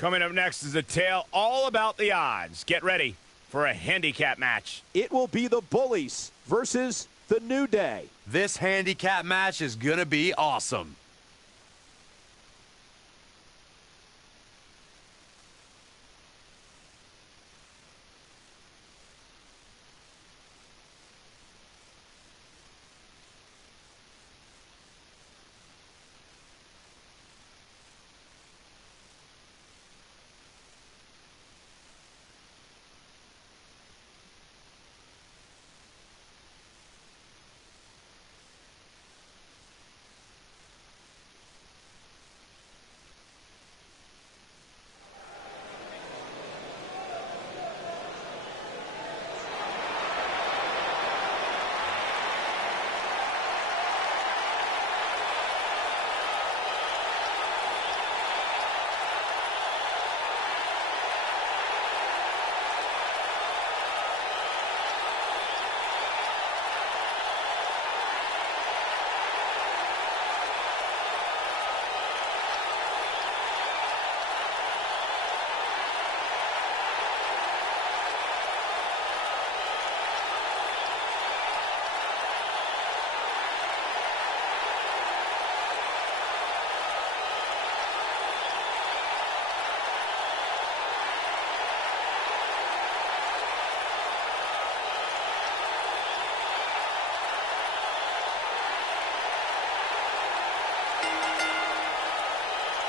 Coming up next is a tale all about the odds. Get ready for a handicap match. It will be the Bullies versus the New Day. This handicap match is gonna be awesome.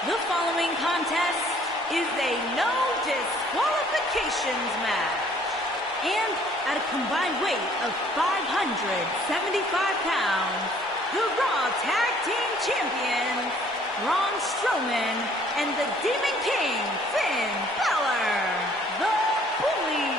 The following contest is a no disqualifications match. And at a combined weight of 575 pounds, the Raw Tag Team Champions, Braun Strowman and the Demon King, Finn Balor, the Bullies.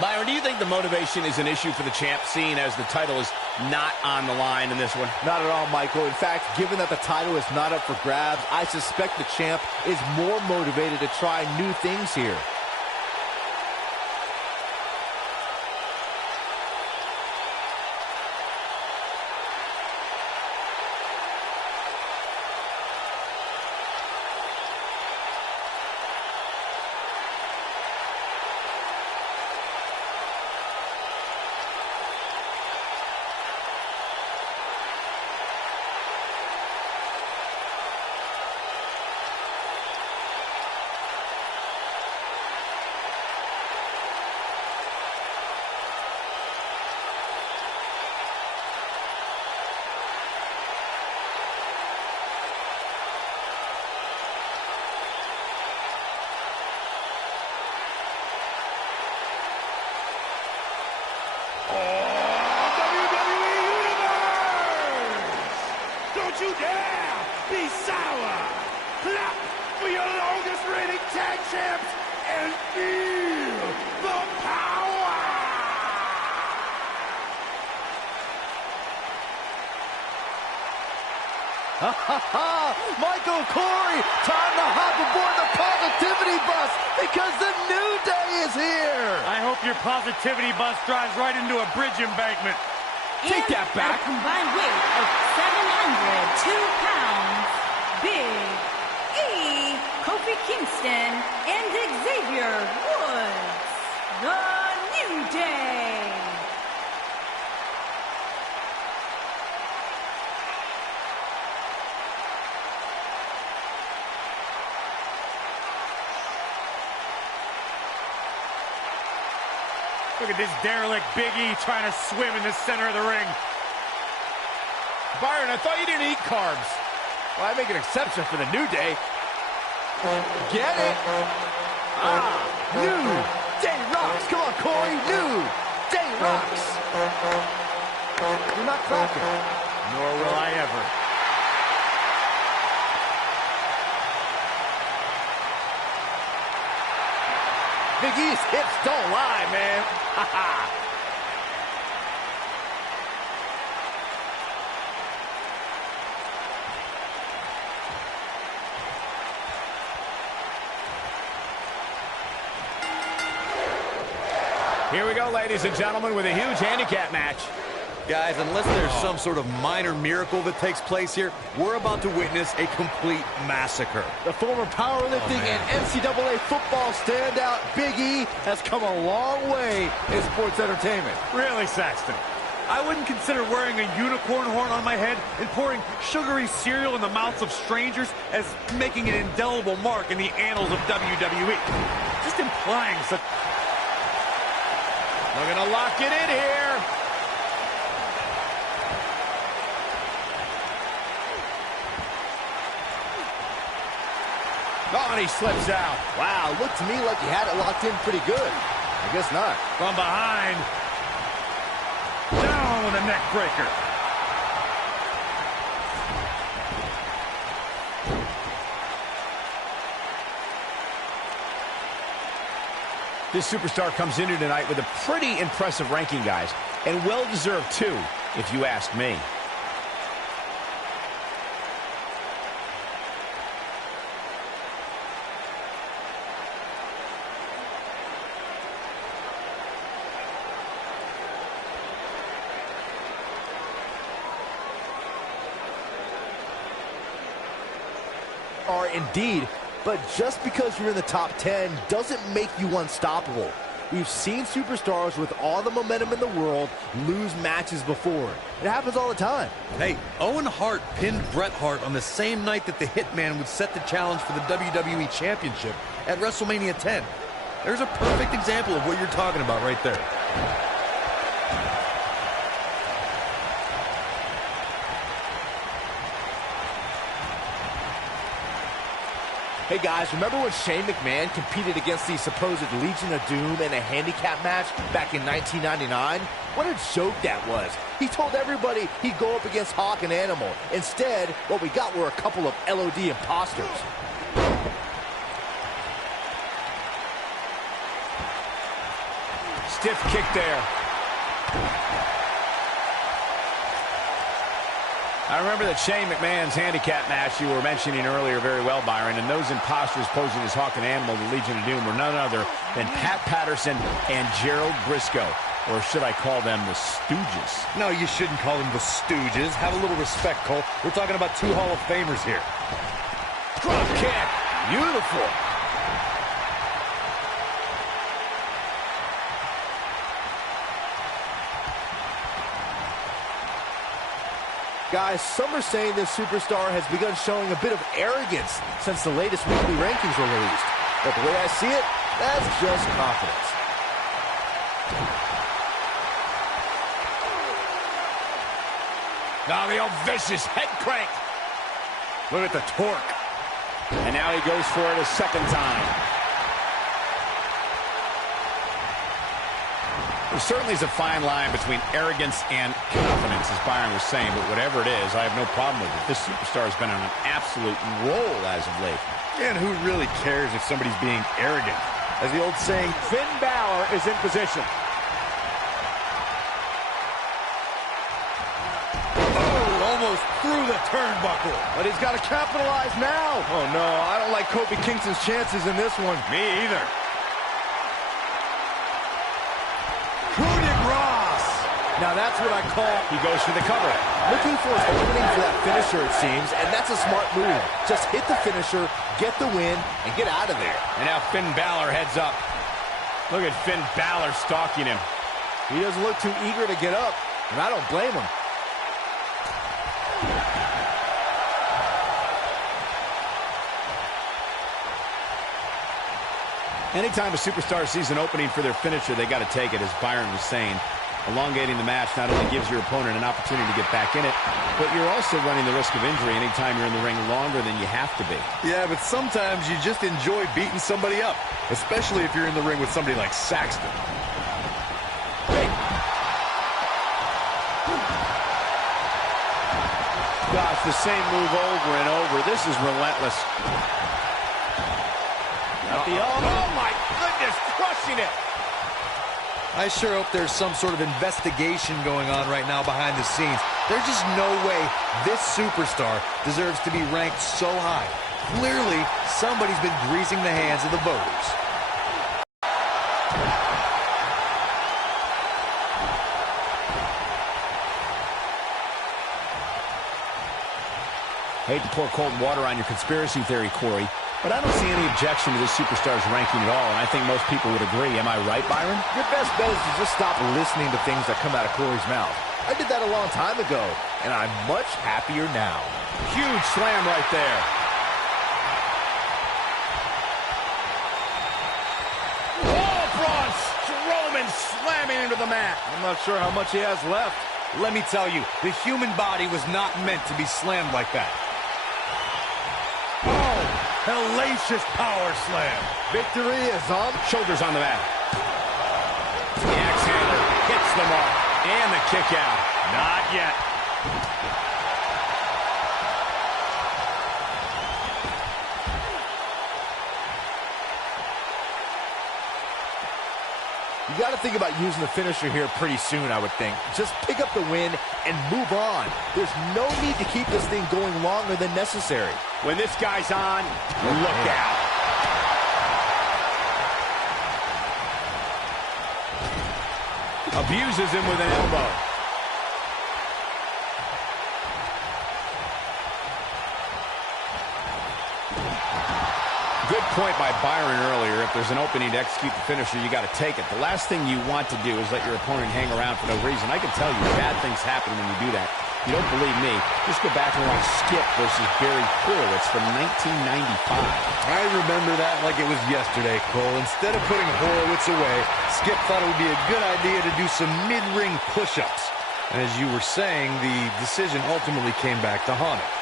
Byron, do you think the motivation is an issue for the champ, seeing as the title is not on the line in this one? Not at all, Michael. In fact, given that the title is not up for grabs, I suspect the champ is more motivated to try new things here. Don't you dare be sour! Clap for your longest reigning tag champs and feel the power! Ha ha ha! Michael Corey, time to hop aboard the positivity bus because the New Day is here! I hope your positivity bus drives right into a bridge embankment. Take that back. At a combined weight of 702 pounds, Big E, Kofi Kingston, and Xavier Woods, the New Day. Look at this derelict Big E trying to swim in the center of the ring. Byron, I thought you didn't eat carbs. Well, I make an exception for the New Day. Get it? New Day rocks. Come on, Corey. New Day rocks. You're not clapping. Nor will I ever. Big E's hips don't lie, man. Here we go, ladies and gentlemen, with a huge handicap match. Guys, unless there's some sort of minor miracle that takes place here, we're about to witness a complete massacre. The former powerlifting and NCAA football standout Big E has come a long way in sports entertainment. Really, Saxton? I wouldn't consider wearing a unicorn horn on my head and pouring sugary cereal in the mouths of strangers as making an indelible mark in the annals of WWE. Just implying such... We're going to lock it in here. Oh, and he slips out. Wow, looked to me like he had it locked in pretty good. I guess not. From behind. Down with a neck breaker. This superstar comes in here tonight with a pretty impressive ranking, guys. And well-deserved, too, if you ask me. Are indeed, but just because you're in the top 10 doesn't make you unstoppable. We've seen superstars with all the momentum in the world lose matches before. It happens all the time. Hey, Owen Hart pinned Bret Hart on the same night that the Hitman would set the challenge for the WWE Championship at WrestleMania 10. There's a perfect example of what you're talking about right there. Hey guys, remember when Shane McMahon competed against the supposed Legion of Doom in a handicap match back in 1999? What a joke that was. He told everybody he'd go up against Hawk and Animal. Instead, what we got were a couple of LOD imposters. Stiff kick there. I remember that Shane McMahon's handicap match you were mentioning earlier very well, Byron, and those imposters posing as Hawk and Animal, the Legion of Doom, were none other than Pat Patterson and Gerald Briscoe, or should I call them the Stooges? No, you shouldn't call them the Stooges. Have a little respect, Cole. We're talking about two Hall of Famers here. Drop kick. Beautiful. Guys, some are saying this superstar has begun showing a bit of arrogance since the latest weekly rankings were released. But the way I see it, that's just confidence. Now the old vicious head crank. Look at the torque. And now he goes for it a second time. There certainly is a fine line between arrogance and confidence, as Byron was saying, but whatever it is, I have no problem with it. This superstar has been on an absolute roll as of late. And who really cares if somebody's being arrogant? As the old saying, Finn Balor is in position. Oh, almost through the turnbuckle. But he's got to capitalize now. Oh, no, I don't like Kofi Kingston's chances in this one. Me either. Now that's what I call... He goes for the cover. Looking for his opening for that finisher, it seems, and that's a smart move. Just hit the finisher, get the win, and get out of there. And now Finn Balor heads up. Look at Finn Balor stalking him. He doesn't look too eager to get up, and I don't blame him. Anytime a superstar sees an opening for their finisher, they got to take it, as Byron was saying. Elongating the match not only gives your opponent an opportunity to get back in it, but you're also running the risk of injury anytime you're in the ring longer than you have to be. Yeah, but sometimes you just enjoy beating somebody up, especially if you're in the ring with somebody like Saxton. Gosh, the same move over and over. This is relentless. Oh, my goodness, crushing it. I sure hope there's some sort of investigation going on right now behind the scenes. There's just no way this superstar deserves to be ranked so high. Clearly, somebody's been greasing the hands of the voters. Hate to pour cold water on your conspiracy theory, Corey, but I don't see any objection to this superstar's ranking at all, and I think most people would agree. Am I right, Byron? Your best bet is to just stop listening to things that come out of Corey's mouth. I did that a long time ago, and I'm much happier now. Huge slam right there. Oh, Braun Strowman slamming into the mat. I'm not sure how much he has left. Let me tell you, the human body was not meant to be slammed like that. Oh, hellacious power slam. Victory is on. Shoulders on the mat. The axe handler hits the mark. And the kick out. Not yet. You got to think about using the finisher here pretty soon, I would think. Just pick up the win and move on. There's no need to keep this thing going longer than necessary. When this guy's on, look out. Abuses him with an elbow. Good point by Byron earlier. If there's an opening to execute the finisher, you got to take it. The last thing you want to do is let your opponent hang around for no reason. I can tell you bad things happen when you do that. You don't believe me? Just go back and watch Skip versus Barry Horowitz from 1995. I remember that like it was yesterday, Cole. Instead of putting Horowitz away, Skip thought it would be a good idea to do some mid-ring push-ups. And as you were saying, the decision ultimately came back to haunt him.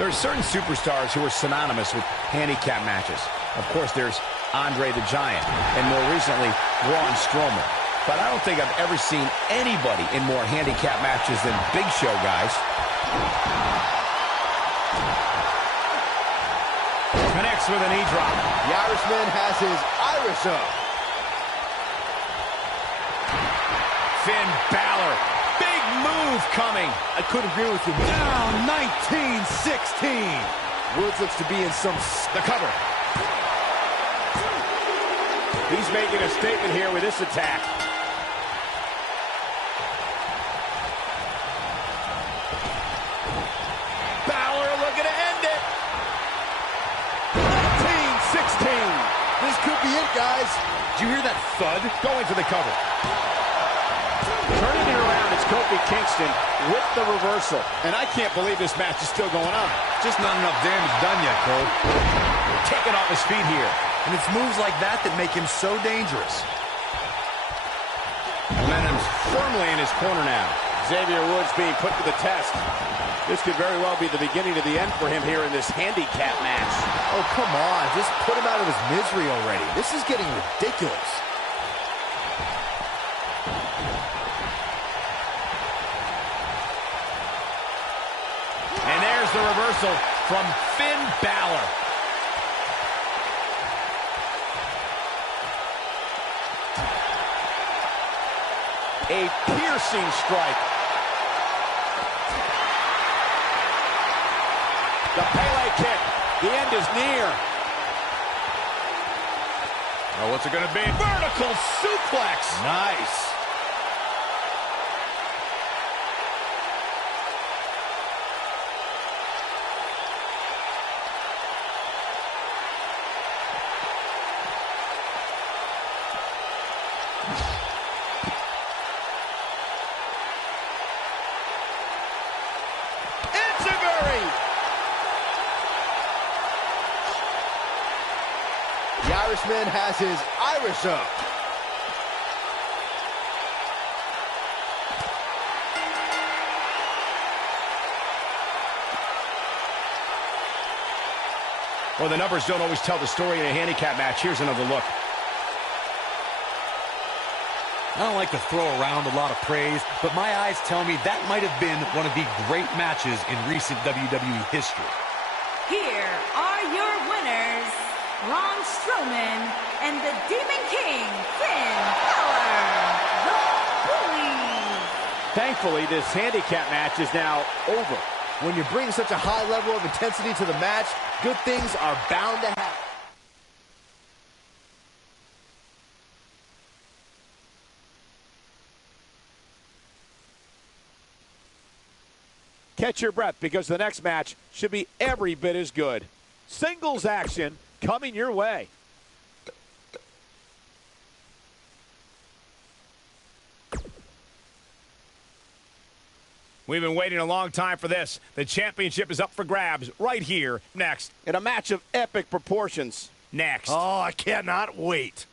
There are certain superstars who are synonymous with handicap matches. Of course, there's Andre the Giant, and more recently, Braun Strowman. But I don't think I've ever seen anybody in more handicap matches than Big Show, guys. Connects with a knee drop. The Irishman has his Irish up. Finn Balor. Big move coming. I couldn't agree with you. Down 19-16. Woods looks to be in some... The cover. He's making a statement here with this attack. Balor looking to end it. 19-16. This could be it, guys. Did you hear that thud? Going for the cover. Turning it around, it's Kofi Kingston with the reversal. And I can't believe this match is still going on. Just not enough damage done yet, Cole. Taking off his feet here. And it's moves like that that make him so dangerous. Momentum's firmly in his corner now. Xavier Woods being put to the test. This could very well be the beginning of the end for him here in this handicap match. Oh, come on. Just put him out of his misery already. This is getting ridiculous. And there's the reversal from Finn Balor. A piercing strike. The Pele kick. The end is near. Oh, what's it going to be? Vertical suplex. Nice. Horseman has his Irish up. Well, the numbers don't always tell the story in a handicap match. Here's another look. I don't like to throw around a lot of praise, but my eyes tell me that might have been one of the great matches in recent WWE history. Here are your winners, Braun Strowman and the Demon King, Finn Balor, the Bully. Thankfully, this handicap match is now over. When you bring such a high level of intensity to the match, good things are bound to happen. Catch your breath, because the next match should be every bit as good. Singles action coming your way. We've been waiting a long time for this. The championship is up for grabs right here. Next. In a match of epic proportions. Next. Oh, I cannot wait.